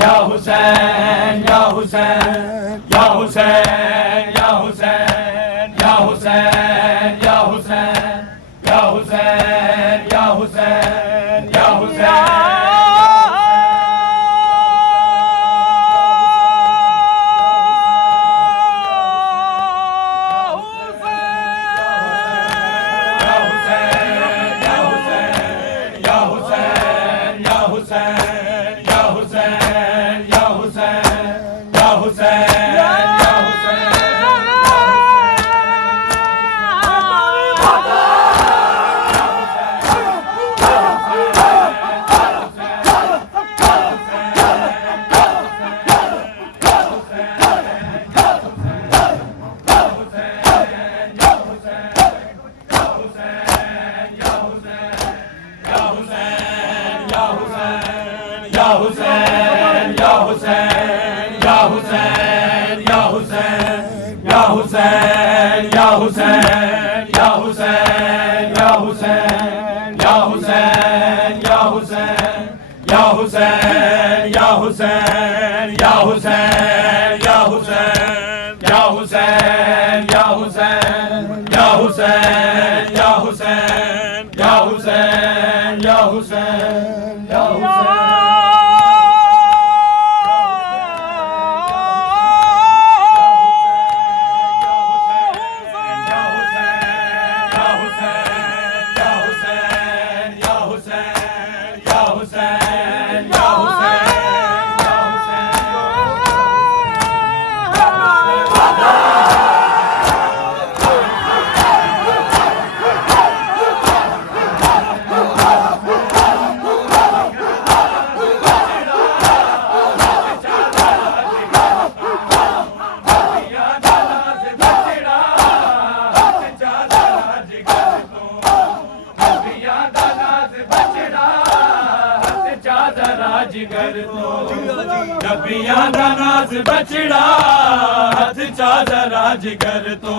या हुसैन या हुसैन या हुसैन या हुसैन या हुसैन या हुसैन या हुसैन या हुसैन या हुसैन नबियां दा नाज बचड़ा हथ चादरा जिगर तो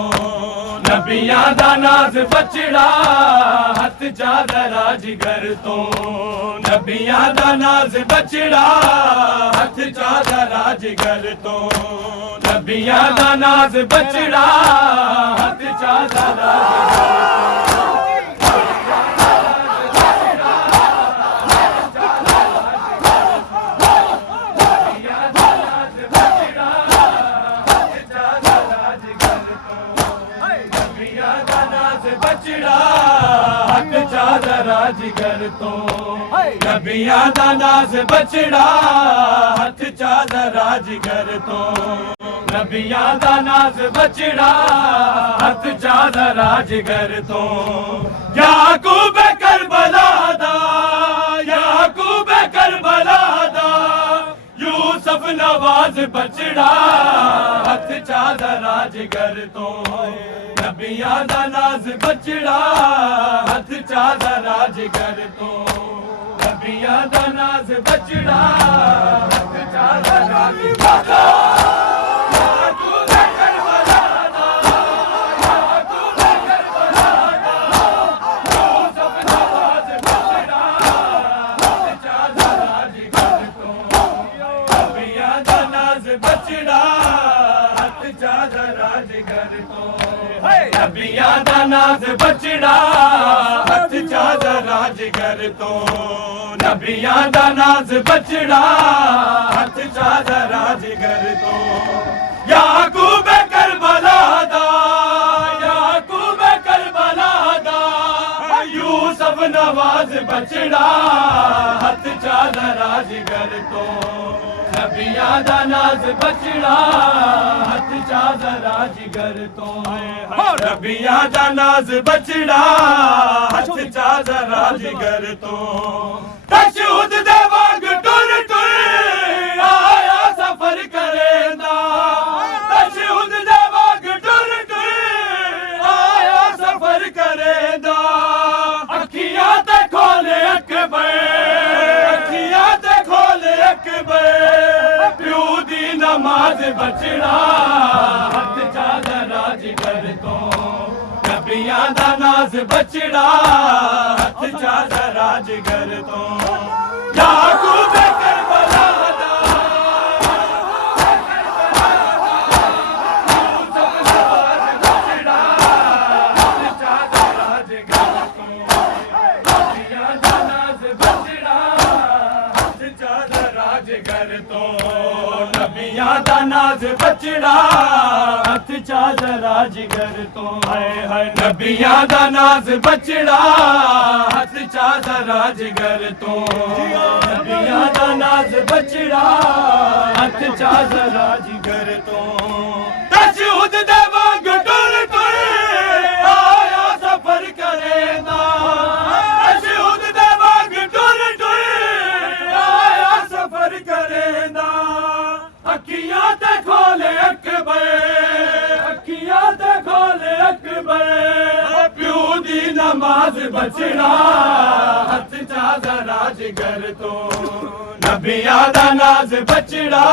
नबियां दा नाज बचड़ा हथ चादरा जिगर तो नबियां दा नाज बचड़ा हथ चादरा जिगर तो नबियां दा नाज बचड़ा हथ चादरा जिगर तो नबियां दा नाज बचड़ा हथ चादरा जिगर तो नबियां दा नाज बचड़ा हथ चादरा जिगर तो याकूब करबला दा याकूब करबला दा यूसुफ नवाज बचड़ा हथ चादरा जिगर तो नबियां दा नाज बचड़ा हथ चादरा जिगर तो नबियां दा नाज बचड़ा हथ चादरा जिगर तो याकूब करबला दा याकूब करबला दा यूसुफ नवाज बचड़ा हथ चादरा जिगर तो नबियां दा नाज बचड़ा हथ चादरा जिगर तो नबियां दा नाज बचड़ा हथ चादरा जिगर तो नबियां दा नाज बचड़ा हथ चादरा जिगर तो याकूब करबला दा याकूब करबला दा यूसुफ नवाज बचड़ा हथ चादरा जिगर तो नबियां दा नाज बचड़ा हथ चादरा जिगर तो नबियां दा नाज बचड़ा हथ चादरा जिगर तो तशहुद दे वांग टुर टुर आया सफर करेंदा तशहुद दे वांग टुर टुर आया सफर करेंदा अखियां ते खोले अकबर अखियां ते खोले अकबर प्यू दी नमाज बचड़ा हथ चादरा जिगर तो नबियां दा नाज बचड़ा हथ चादरा जिगर तो याकूब करबला दा जिगर तो नबियां दा नाज बचड़ा हथ चा जरा जिगर तो हाय हाय नबियां दा नाज बचड़ा हथ चा जरा जिगर तो नबियां दा नाज बचड़ा हथ चा जरा जिगर तो तशहुद दे वांग टुर टुर आया सफर करेंदा तशहुद दे वांग टुर टुर आया सफर करेंदा अखियां ते खोले अकबर अखियां ते खोले अकबर प्यू दी नमाज बचड़ा हथ चा जरा जिगर तो नबियां दा नाज बचड़ा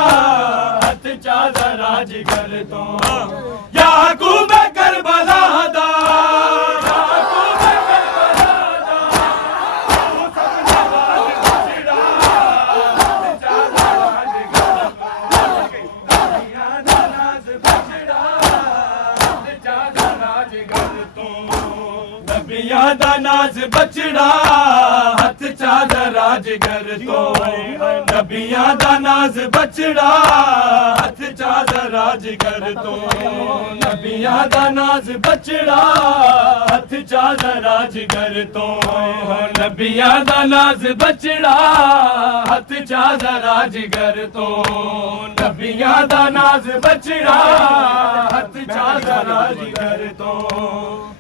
हथ चा जरा जिगर तो याकूब करबला दा याकूब करबला दा सब नवाज बचड़ा हथ चा जरा जिगर नबियां दा नाज बचड़ा हथ चा जरा जिगर तो नबियां दा नाज बचड़ा हथ चा जरा जिगर तो नबियां दा नाज बचड़ा हथ चा जरा जिगर तो नबियां दा नाज बचड़ा हथ चा जरा जिगर तो नबियां दा नाज बचड़ा हथ चा जरा जिगर तो नबियां दा नाज बचड़ा हथ चा जरा जिगर तो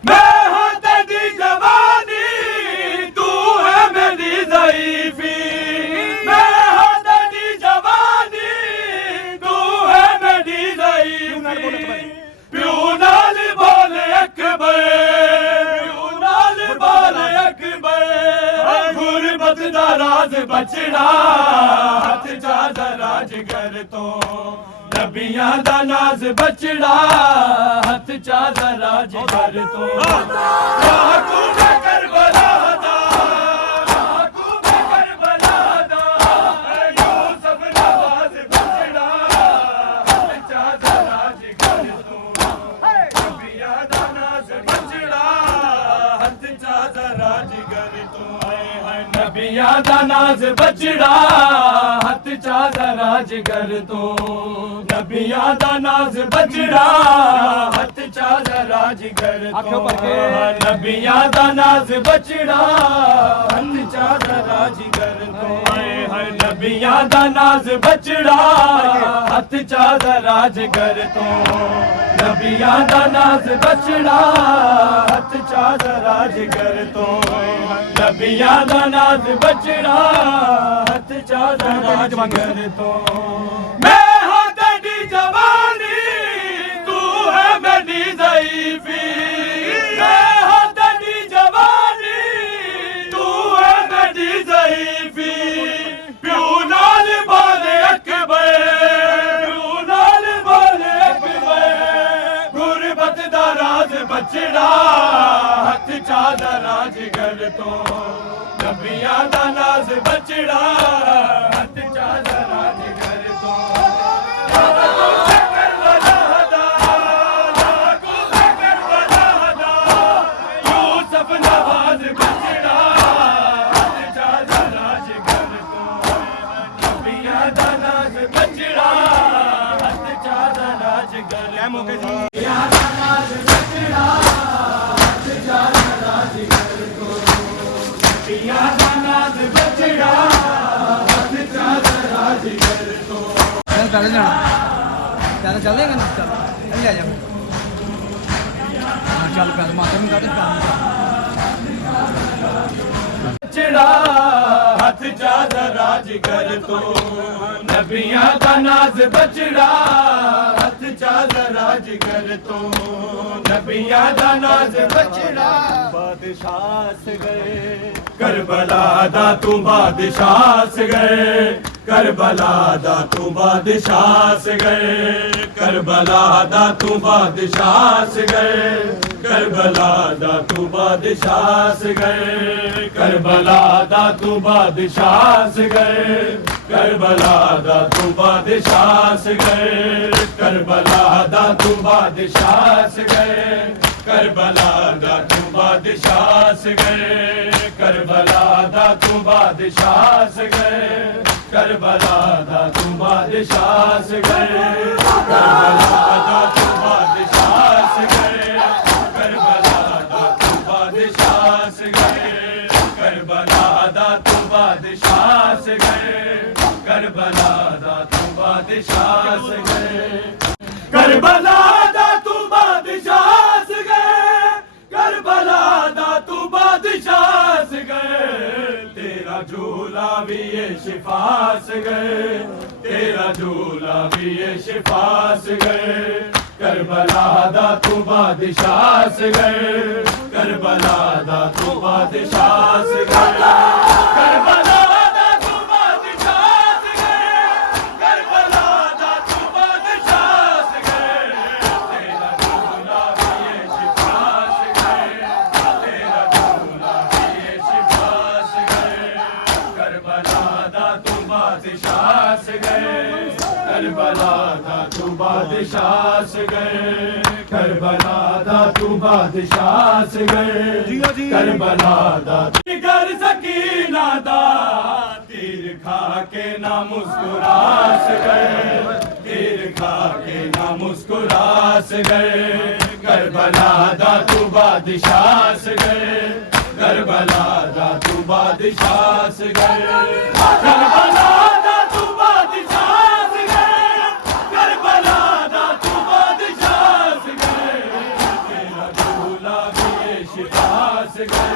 मैं हां तेरी जवानी तू है मेरी ज़ईफ़ी मैं हां तेरी जवानी तू है मेरी ज़ईफ़ी प्यू नाल बोले अकबर प्यू नाल बोले अकबर गुरबत दा राज बचड़ा हथ चा जरा जिगर तो नबियां दा नाज बचड़ा हथ चा जरा जिगर तो याकूब करबला दा याकूब करबला दा यूसुफ नवाज बचड़ा हथ चा जरा जिगर तो नबियां दा नाज बचड़ा हथ चा जरा जिगर तो नबियां दा नाज बचड़ा हथ चा जरा जिगर तो नबियां दा नाज बचड़ा हथ चा जरा जिगर तो नबियां दा नाज बचड़ा हथ चा जरा जिगर तो नबियां दा नाज बचड़ा हथ चा जरा जिगर तो नबियां दा नाज बचड़ा हथ चा जरा जिगर तो नबियां दा नाज बचड़ा हथ चा जरा जिगर तो मैं हां तेरी जवानी तू है मेरी ज़ईफ़ी मैं हां तेरी जवानी तू है मेरी ज़ईफ़ी प्यू नाल बोले अकबर प्यू नाल बोले अकबर गुरबत दा राज बचड़ा हथ चा जरा जिगर तो नबियां दा नाज बचड़ा हथ चा जरा जिगर तो यूसुफ नवाज बचड़ा हथ चा जरा जिगर तो नबियां दा नाज बचड़ा हथ चा जरा जिगर मौके जी नबियां दा नाज बचड़ा हथ चा जरा जिगर तो नबियां दा नाज बचड़ा हथ चा जरा जिगर तो चल जाना पहले चल देंगे ना चल ले जा चल पहले माता में काटे बचड़ा हथ चा जरा जिगर तो नबियां दा नाज बचड़ा हथ चा जरा जिगर तो नबियां दा नाज बचड़ा बादशाह से गए करबला दा तू बादशाह से गए करबला दा तू बादशाह से गए करबला दा तू बादशाह से गए करबला दा तू बादशाह से गए करबला दा तू बादशाह से गए करबला दा तू बादशाह से गए करबला दा तू बादशाह से गए करबला दा तू बादशाह सगर करबला दा तू बादशाह सगर करबला दा तू बादशाह सगर करबला दा तू बादशाह सगर करबला दा तू बादशाह सगर करबला दा तू बादशाह सगर करबला दा तू बादशाह सगर करबला दा तू बादशाह सगर करबला दा तू बादशाह सगर तेरा झूला भी ये शिफा सगर तेरा झूला भी ये शिफा सगर करबला दा तू बादशाह सगर करबला दा तू बादशाह सगर करबला दा तू बादशाह सगर करबला दा तू बादशाह सगर तेरा झूला भी ये शिफा सगर तेरा झूला भी ये शिफा सगर करबला दा तू बादशाह सगर करबला दा तू बादशाह सगर करबला दा तू बादशाह सगर करबला दा कर सकीना दा तीर खा के ना मुस्कुरा सगर तीर खा के ना मुस्कुरा सगर करबला दा तू बादशाह सगर करबला दा तू बादशाह सगर करबला दा तू बादशाह सगर करबला दा तू बादशाह सगर तेरा झूला भी ये शिफा सगर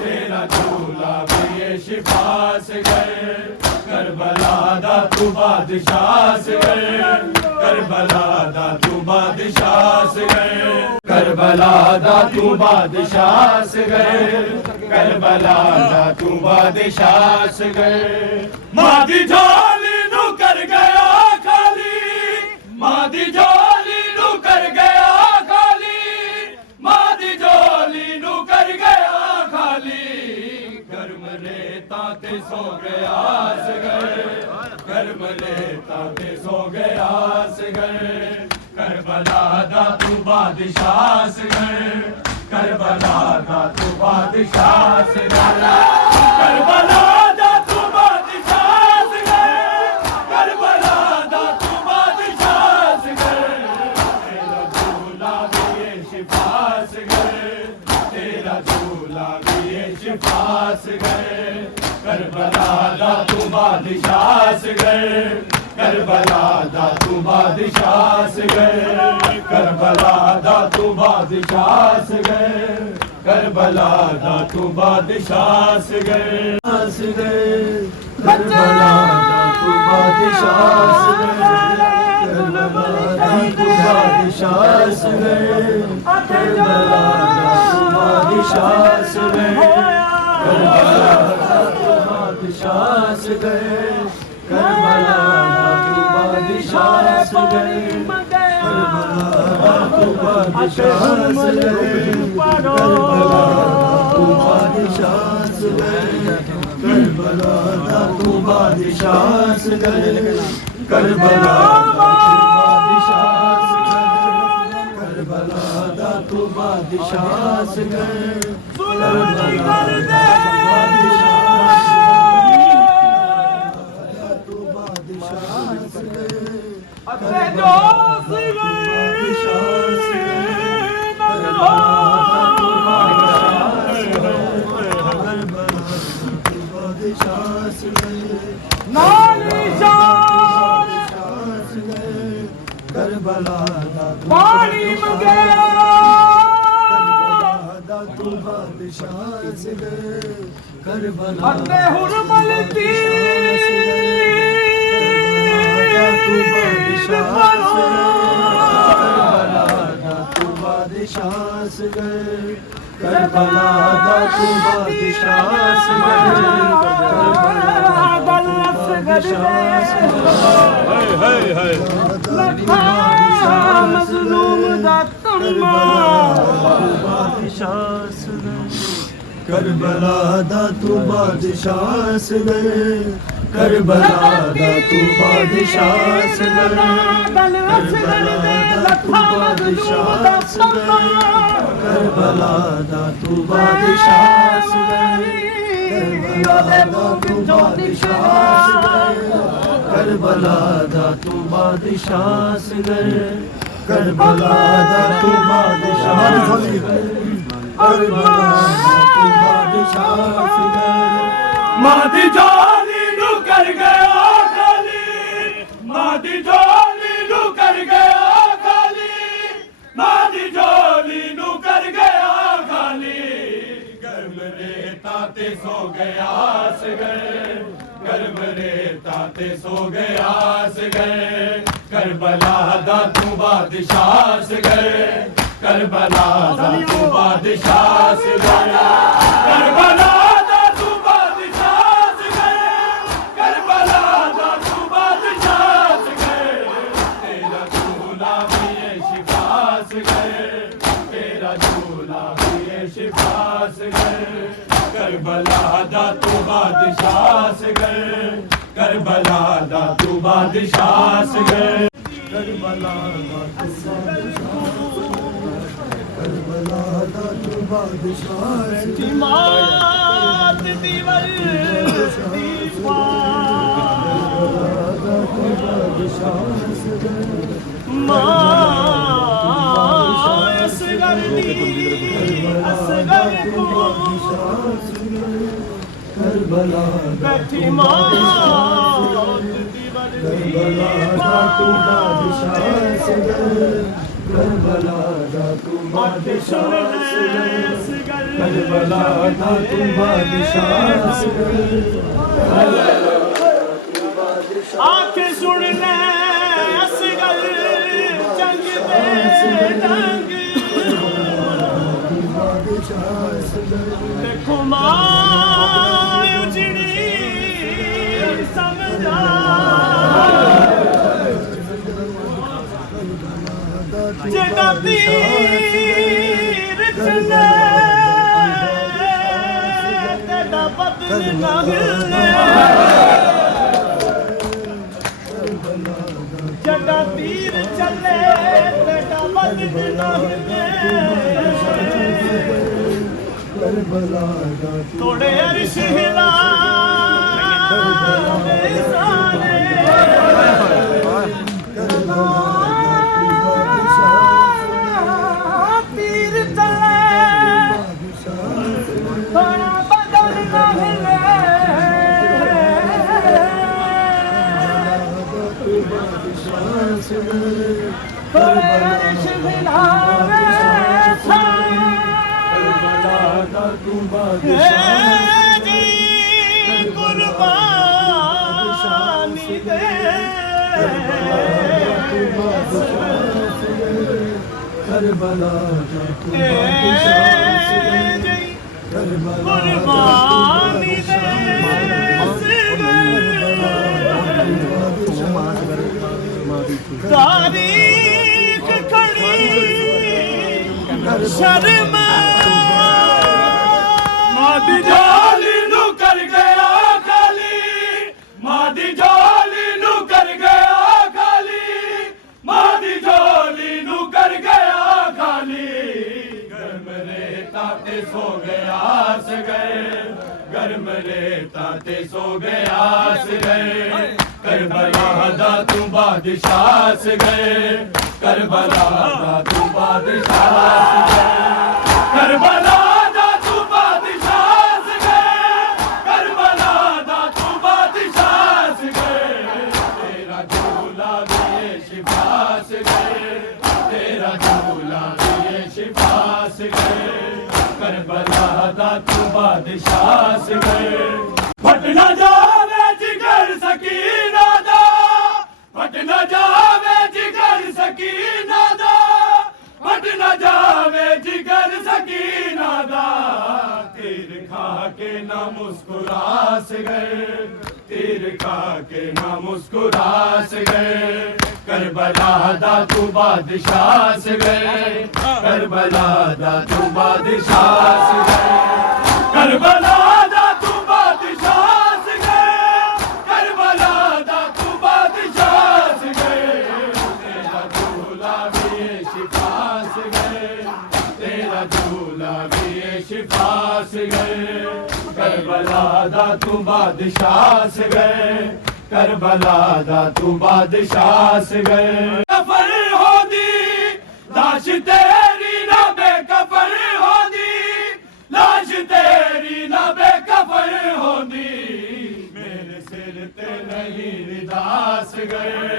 तेरा झूला भी ये शिफा सगर करबला दा तू बादशाह सगर करबला दा तू बादशाह सगर करबला दा तू बादशाह सगर करबला दा तू बादशाह सगर मां दी झोली नू कर गया खाली मां दी झोली नू कर गया खाली मां दी झोली नू कर गया खाली गर्म रेता ते सो गया सगर गर्म रेता ते सो गया सगर करबला दा तू बादशाह सगर करबला दा तू बादशाह सगर करबला दा तू बादशाह सगर करबला दा तू बादशाह सगर तेरा झूला भी ये शिफा सगर तेरा झूला भी ये शिफा सगर करबला दा तू बादशाह सगर करबला दा तू बादशाह सगर करबला दा तू बादशाह सगर करबला दा तू बादशाह सगर करबला दा तू बादशाह सगर करबला दा तू बादशाह सगर करबला दा तू बादशाह सगर करबला दा तू बादशाह सगर करबला दा तू बादशाह सगर करबला दा तू बादशाह सगर करबला तू बादशाह सगर करबला दा तू बादशाह सगर करबला दा तू बादशाह सगर पानी मंगया तू बादशाह सगर करबला अते हुरमल दी तू बादशाह सगर करबला दा तू बादशाह सगर मजलूम दा तम्मा करबला दा तू बादशाह सगर करबला दा तू बादशाह सगर असगर दे लखा मजलूम दा करबला दा तू बादशाह सगर करबला दा तू बादशाह सगर करबला दा तू बादशाह सगर करबला दा तू बादशाह सगर करबला दा तू बादशाह सगर मादी जाली नू कर गया खाली मादी जाली नू कर गया खाली मादी जाली नू कर गया खाली गर्म रेता ते सो गया सगर गर्म रेता ते सो गया सगर करबला दा तू बादशाह सगर करबला दा तू बादशाह सगर करबला करबला दा तू बादशाह सगर करबला दा तू बादशाह सगर करबला दा तू करबला दा तू बादशाह मात दीवर असगर असगर करबला बैठी मात करबला दा तू बादशाह सगर करबला दा तू बादशाह सगर करबला दा तू बादशाह सगर आके सुन ले असगर जंग दे जंग देखो मां उजड़ी समझा जेड़ा तीर चले तेरा बदल ना हिलने जड़ा तीर चले तेरा बदल ना हिलने तोड़े अरिश हिला तीर चले थोड़ा बदल ना हिले तोड़े अरिश हिला कुर्बानी दे करबला कुर्बानी दे तारीख खड़ी शर्मा मादी जाली नू कर गया खाली मादी जाली नू कर गया खाली मादी जाली नू कर गया खाली गर्म रेता ते सो गया सगर गर्म रेता ते सो गया सगर करबला दा तू बादशाह सगर करबला दा तू बादशाह सगर करबला करबला दा तू बादशाह सगर फट न जावे जिगर सकीना दा फट न जावे जिगर सकीना दा फट न जावे जिगर सकीना दा तीर खा के ना मुस्कुरा सगर तीर खा के ना मुस्कुरा सगर करबला दा तू बादशाह सगर करबला दा तू बादशाह सगर करबला दा तू बादशाह सगर दा तू बादशाह से गए, करबला दा तू बादशाह से गए। कफन हो दी लाश तेरी ना बेकफन हो दी, लाश तेरी ना बेकफन हो दी। मेरे सिर ते नहीं रिदास गए,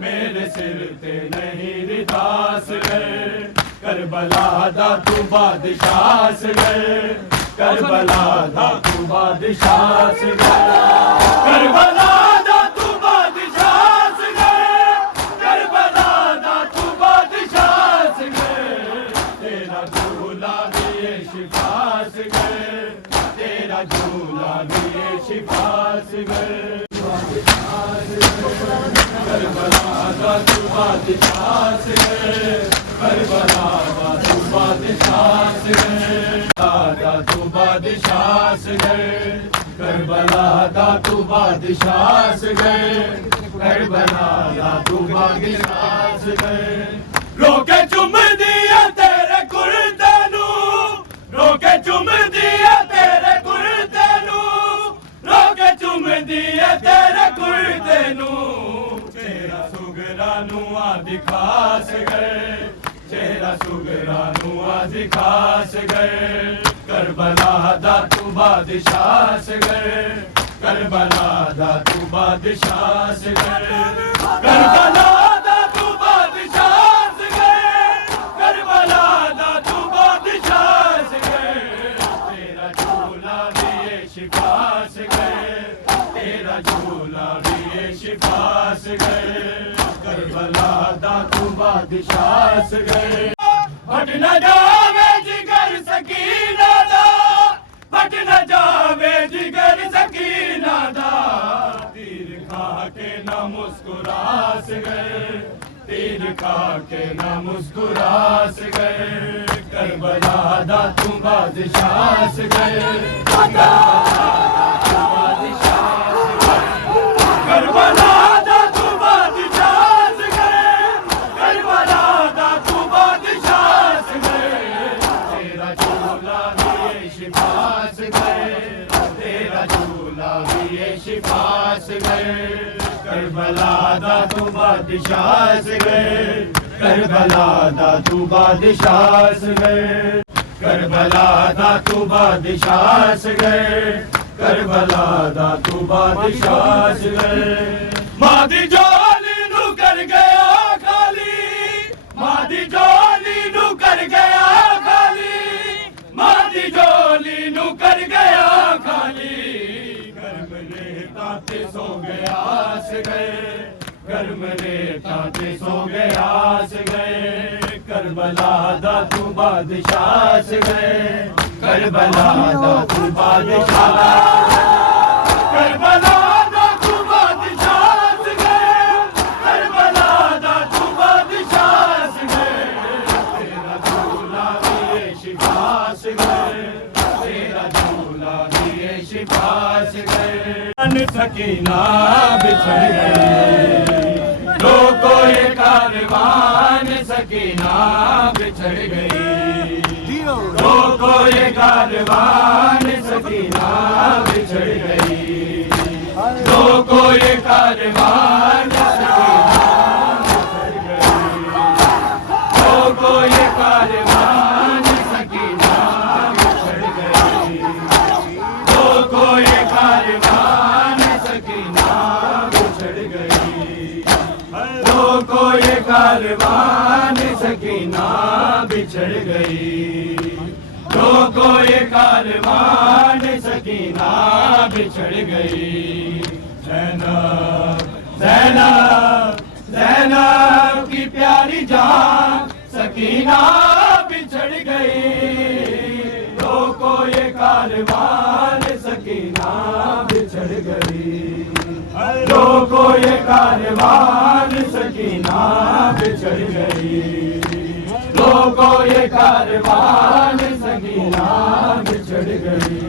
मेरे सिर ते नहीं रिदास गए। करबला दा तू बादशाह से गए, करबला दा तू बादशाह से गए। करबला दा तू बादशाह से गए, करबला दा तू बादशाह से गए। तेरा झूला भी ये शिफा से गए, तेरा झूला भी ये शिफा से गए। करबला दा तू बादशाह से गए, करबला दा तू बादशाह से गए। दा तू बादशाह से गए, करबला दा तू बादशाह से गए, करबला दा तू बादशाह से गए। रोके चुम दिया तेरे कुर्ते नू, रोके चुम दिया तेरे कुर्ते नू, रोके चुम दिया तेरे कुर्ते नू। तेरा सुगरा नुआ दिखा से गए, तेरा सुगरा नुआ दिखा से गए। करबला दा तू बादशाह से गए, करबला दा तू बादशाह से गए। करबला दा तू बादशाह से गए, करबला दा तू बादशाह से गए। तेरा झूला भी ये शिफा से गए, तेरा झूला भी ये शिफा से गए। करबला दा तू बादशाह से गए। हट न जावे जिगर सकीना दा, हट न जावे जिगर सकीना दा। तीर खा के ना मुस्कुरा से गए, तीर खा के ना मुस्कुरा से गए। करबला दा तू बादशाह से गए, करबला दा तू बादशाह से गए, करबला दा तू बादशाह से गए। तेरा झूला भी ये शिफा से गए, तेरा झूला भी ये शिफा से गए। करबला दा तू बादशाह से गए, करबला दा तू बादशाह से गए। करबला दा तू बादशाह से गए, करबला दा तू बादशाह से गए। मादी जोली नू कर गया खाली, मादी जोली नू कर गया खाली, मादी जोली नू कर गया खाली। गर्म रेता ते सो गया से गए, गर्म रेता ते सो गया से गए। करबला दा तू बादशाह से गए, करबला दा तू बादशाह, करबला दा तू बादशाह से गए, करबला दा तू बादशाह से गए। तेरा झूला भी ये शिफा से गए, तेरा झूला भी ये शिफा से गए। सकीना बिछड़ गई, लोगो ये कारवान सकीना बिछड़ गई, लोगो ये कारवान सकीना बिछड़ गई, लोगो ये कारवान सकीना बिछड़ गई, लोगो ये कारवान सकीना बिछड़ गई, लोगो ये कारवान सकीना बिछड़ गई, लोगो ये कारवान सकीना बिछड़ गई, लोगो ये कारवान सकीना बिछड़ गई। ज़ैनब ज़ैनब ज़ैनब की प्यारी जान सकीना बिछड़ गई, लोगो ये कारवान सकीना बिछड़ गई, लोगो ये कारवान सकीना बिछड़ गई, लोगो ये कारवान सकीना बिछड़ गई।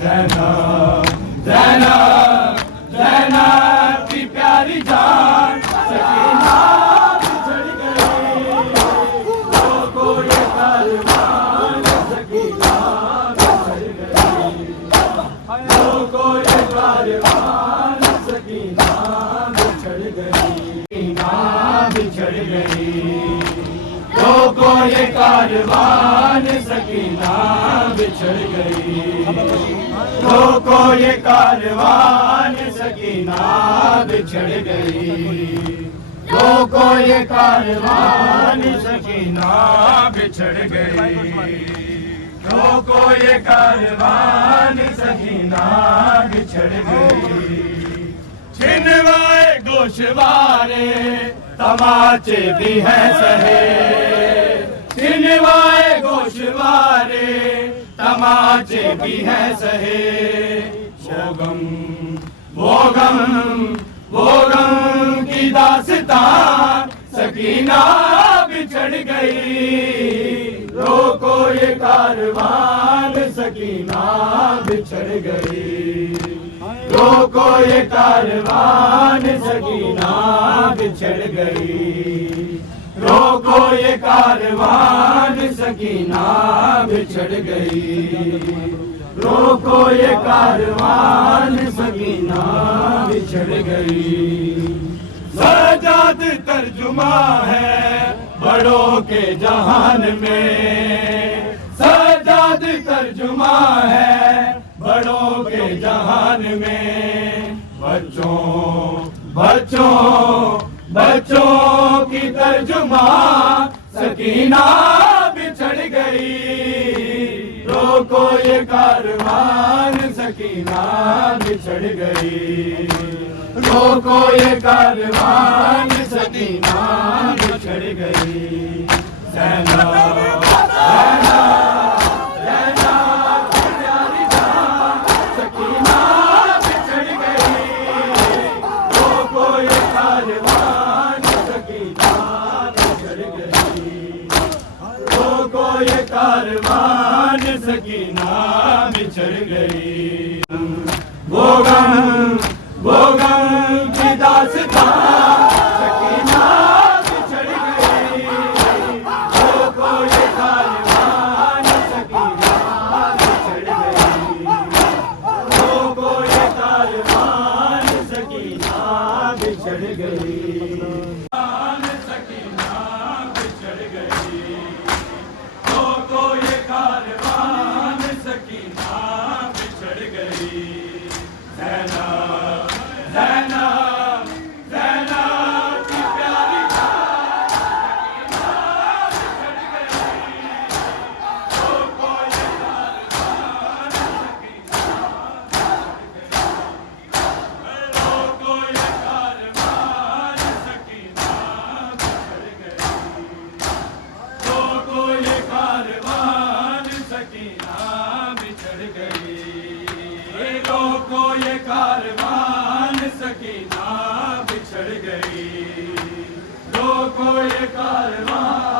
ज़ैनब ज़ैनब ज़ैनब की प्यारी जान सकीना बिछड़ गई, लोगो ये कारवान सकीना बिछड़ गई, गई ना बिछड़ गई रोको ये कारवान सकीना बिछड़ गई रोको ये कारवान सकीना बिछड़ गई रोको ये कारवान सकीना बिछड़ गई रोको ये कारवान सकीना बिछड़ गई छिनवाए गोशवारे तमाचे भी हैं सहे छिनवाए गोशवारे तमाचे भी हैं सहे वो गम की दास्तां सकीना बिछड़ गई रोको ये कारवान सकीना बिछड़ गई रोको ये कारवान सकीना बिछड़ गई रोको ये कारवान सकीना बिछड़ गई रोको ये कारवान सकीना बिछड़ गई सजाद तर्जुमा है बड़ों के जहान में सजाद तर्जुमा है बड़ों के जहान में बच्चों की तर्जुमा सकीना बिछड़ गई रोको ये कारवान सकीना बिछड़ गई रोको ये कारवान सकीना बिछड़ गई सैना ये कारवान सकीना बिछड़ गई वो गम की दास्तां सकीना बिछड़ गई रोको ये कारवान सकीना बिछड़ गई रोको ये कारवान सकीना बिछड़ गई सकीना बिछड़ गई रोको ये कारवान सकीना बिछड़ गई ज़ैना ज़ैना ज़ैना की प्यारी सकीना बिछड़ गई रोको ये कारवान सकीना रोको ये कारवान सकीना बिछड़ गई रोको ये कारवान सकीना बिछड़ गई रोको ये कारवान सकीना बिछड़ गई रोको ये कारवान